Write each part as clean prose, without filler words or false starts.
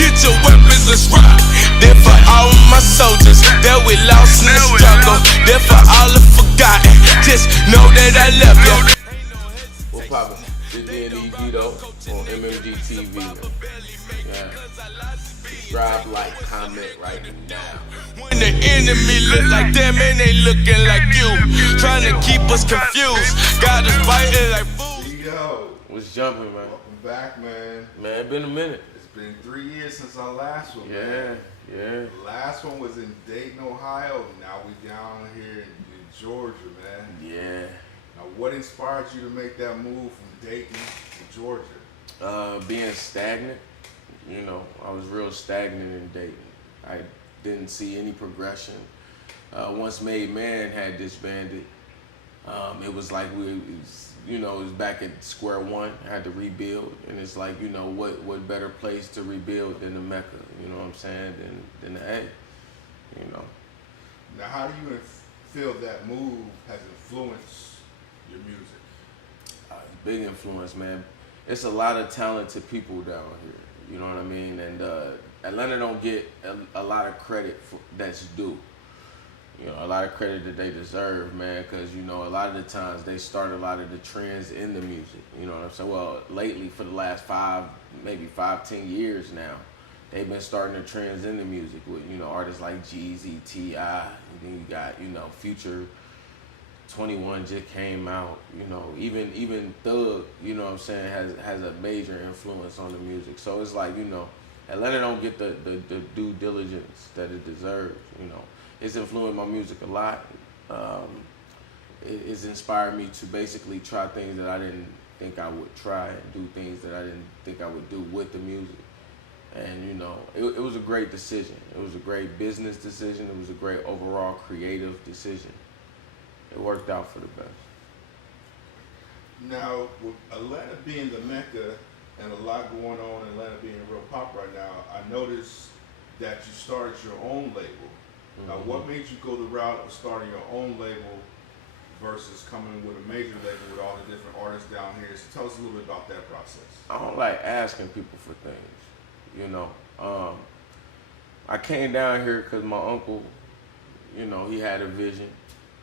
Get your weapons, let's rock. There for all my soldiers that we lost in the struggle. There for all the forgotten. Just know that I love you. What poppin'? This DNE Vito on MMG TV, man. Yeah. Subscribe, like, comment right now. When the enemy look like them and they looking like you, trying to keep us confused, got us fighting like fools. Yo, What's jumping, man? welcome back, man. Man, it's been a minute. It's been 3 years since our last one, Yeah, man. yeah. The last one was in Dayton, Ohio. Now we down here in Georgia, man. Yeah. Now, what inspired you to make that move from Dayton to Georgia? Being stagnant. You know, I was real stagnant in Dayton. I didn't see any progression. Once Made Man had disbanded, it was like it was back at square one. I had to rebuild, and it's like, what better place to rebuild than the Mecca? You know what I'm saying? Than the A. You know. Now, how do you feel that move has influenced your music? Big influence, man. It's a lot of talented people down here. You know what I mean? And Atlanta don't get a lot of credit that's due. You know, a lot of credit that they deserve, man, because, a lot of the times they start a lot of the trends in the music. You know what I'm saying? Well, lately, for the last 10 years now, they've been starting the trends in the music with, artists like Jeezy, T.I., and then you got, Future, 21 just came out, even Thug, you know what I'm saying, has a major influence on the music. So it's like, Atlanta don't get the due diligence that it deserves, It's influenced my music a lot. It's inspired me to basically try things that I didn't think I would try and do things that I didn't think I would do with the music. And, it was a great decision. It was a great business decision. It was a great overall creative decision. It worked out for the best. Now, with Atlanta being the Mecca and a lot going on, Atlanta being real pop right now, I noticed that you started your own label. Mm-hmm. Now, what made you go the route of starting your own label versus coming with a major label with all the different artists down here? So tell us a little bit about that process. I don't like asking people for things, I came down here because my uncle, he had a vision,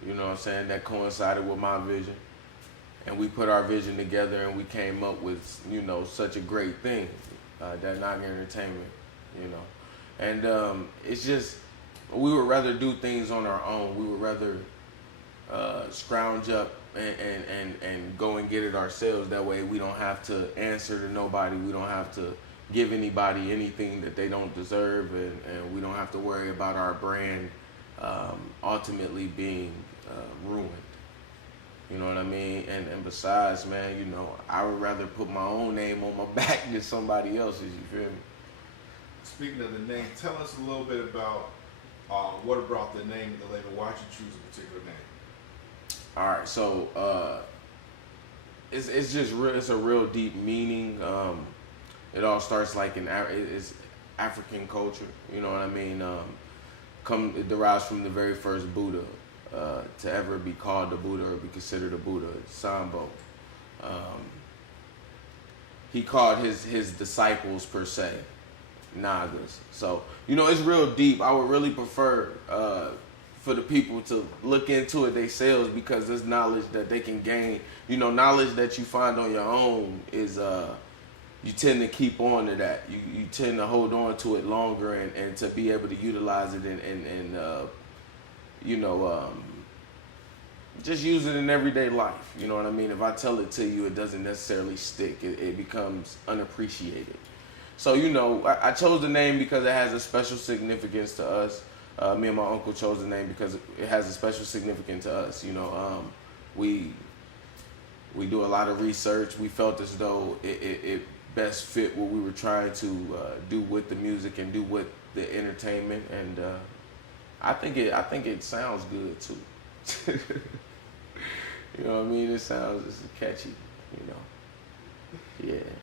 that coincided with my vision. And we put our vision together and we came up with, such a great thing, DAT NAGA Entertainment, And it's just, we would rather do things on our own. We would rather scrounge up and go and get it ourselves. That way we don't have to answer to nobody. We don't have to give anybody anything that they don't deserve, and we don't have to worry about our brand ultimately being ruined. You know what I mean? And besides, man, I would rather put my own name on my back than somebody else's, you feel me? Speaking of the name, tell us a little bit about what brought the name of the label. Why'd you choose a particular name? All right, so it's just real. It's a real deep meaning. It all starts like it's African culture. You know what I mean? It derives from the very first Buddha to ever be called the Buddha or be considered a Buddha, Sambo. He called his disciples per se Nagas. So it's real deep. I would really prefer for the people to look into it themselves, because there's knowledge that they can gain. Knowledge that you find on your own is you tend to keep on to that. You tend to hold on to it longer and to be able to utilize it and just use it in everyday life. You know what I mean? If I tell it to you, it doesn't necessarily stick. It becomes unappreciated. So, I chose the name because it has a special significance to us. Me and my uncle chose the name because it has a special significance to us. We do a lot of research. We felt as though it best fit what we were trying to do with the music and do with the entertainment, and I think it sounds good too. You know what I mean? It's catchy. Yeah.